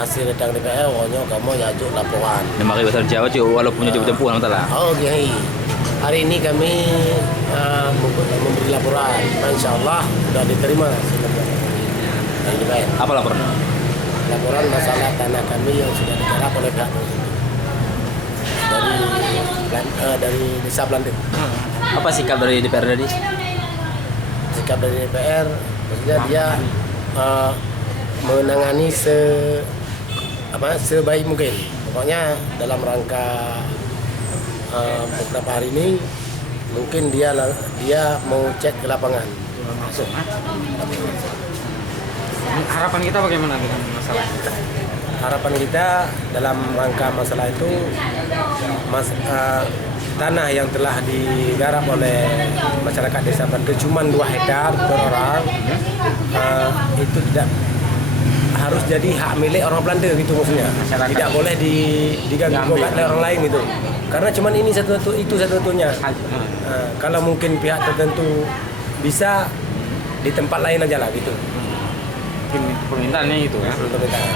hasil datang DPR, pokoknya kamu ajuk laporan. Nama bahasa Jawa cuy, walaupun punya tempuh lah. Oh, gini. Hari ini kami memberi laporan. Insya Allah sudah diterima dari DPR. Apa laporan? Laporan masalah tanah kami yang sudah digarap oleh pihak dari Desa Blantik. Apa sikap dari DPR tadi? Sikap dari DPR, maksudnya dia menangani sebaik mungkin. Pokoknya dalam rangka beberapa hari ini mungkin dia mau cek ke lapangan. Masuk. Harapan kita bagaimana dengan masalah kita? Harapan kita dalam rangka masalah itu tanah yang telah digarap oleh masyarakat Desa Blantik cuma 2 hektar per orang, itu tidak harus jadi hak milik orang Belanda gitu maksudnya. Masyarakat. Tidak boleh diganggu oleh orang lain gitu. Karena cuman ini satu-satunya. Kalau mungkin pihak tertentu bisa di tempat lain aja lah gitu. Permintaannya itu ya.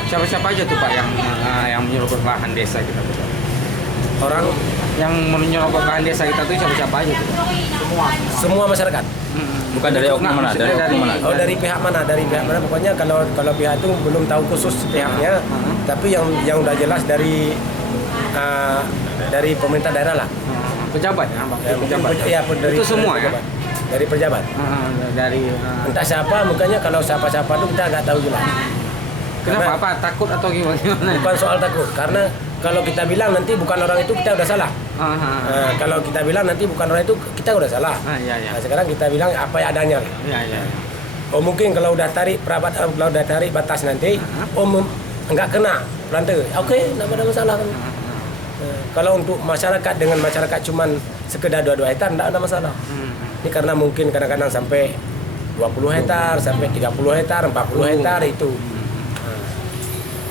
Siapa-siapa aja tuh Pak yang menyerobot lahan desa kita tuh? Orang Yang menyerobot lahan desa kita tuh siapa-siapa aja tuh? semua masyarakat. Bukan dari oknum mana? Dari oknum mana? Oh, dari pihak mana? Dari pihak mana? Pokoknya kalau pihak itu belum tahu khusus pihaknya, tapi yang udah jelas dari pemerintah daerah lah. Pejabat ya, Pak? Pejabat. Dari Itu semua ya? Dari pejabat. Entah siapa, makanya kalau siapa-siapa itu kita nggak tahu jelas. Kenapa? Apa takut atau gimana? Bukan soal takut, karena kalau kita bilang nanti bukan orang itu kita udah salah. Kalau kita bilang nanti bukan orang itu kita udah salah. Iya. Nah, sekarang kita bilang apa yang adanya. Iya. Oh mungkin kalau udah tarik batas nanti, nggak kena planter. Oke, nggak ada masalah kan. Kalau untuk masyarakat dengan masyarakat cuman sekedar 2 hektar nggak ada masalah. Ini karena mungkin kadang-kadang sampai 20 hektar, sampai 30 hektar, 40 hektar itu.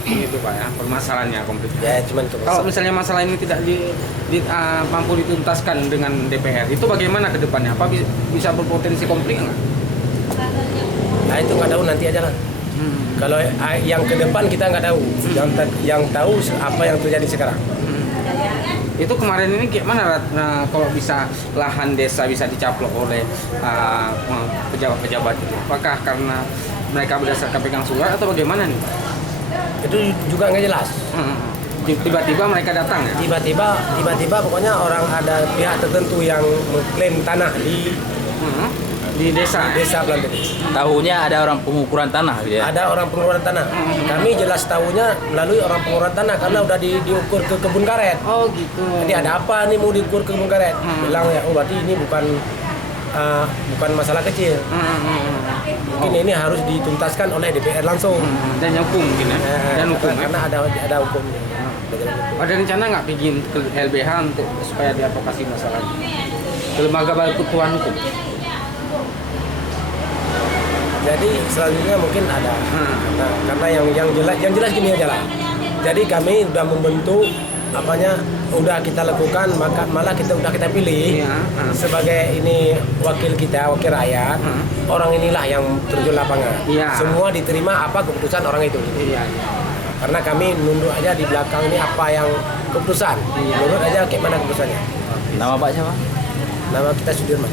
Itu Pak ya, permasalahannya komplit. Ya cuman itu. Kalau misalnya masalah ini tidak mampu dituntaskan dengan DPR, itu bagaimana ke depannya? Apa bisa berpotensi konflik nggak? Nah itu nggak tahu, nanti aja lah. Kalau yang ke depan kita nggak tahu. Yang tahu apa yang terjadi sekarang. Itu kemarin ini gimana kalau bisa lahan desa bisa dicaplok oleh pejabat-pejabat itu? Apakah karena mereka berdasarkan pegang surat atau bagaimana nih? Itu juga nggak jelas. Tiba-tiba mereka datang ya? Tiba-tiba pokoknya orang ada pihak tertentu yang mengklaim tanah di desa Blantik. Tahunya ada orang pengukuran tanah gitu ya. Ada orang pengukuran tanah. Kami jelas tahunya melalui orang pengukuran tanah karena udah diukur ke kebun karet. Oh gitu. Jadi ada apa nih mau diukur ke kebun karet? Bilang ya, oh berarti ini bukan masalah kecil. Mungkin ini harus dituntaskan oleh DPR langsung. Dan hukum mungkin ya. Dan hukum karena ada hukum. Ada rencana nggak bikin ke LBH untuk supaya diadvokasi masalah ini? Ke lembaga bantuan hukum. Jadi selanjutnya mungkin ada. Karena yang jelas gini aja lah. Jadi kami udah membentuk udah kita lakukan, malah kita pilih sebagai ini wakil rakyat. Orang inilah yang terjun lapangan. Semua diterima apa keputusan orang itu. Karena kami nunduk aja di belakang ini apa yang keputusan. Nurut aja kayak mana keputusannya. Nama Pak siapa? Nama kita Sudirman.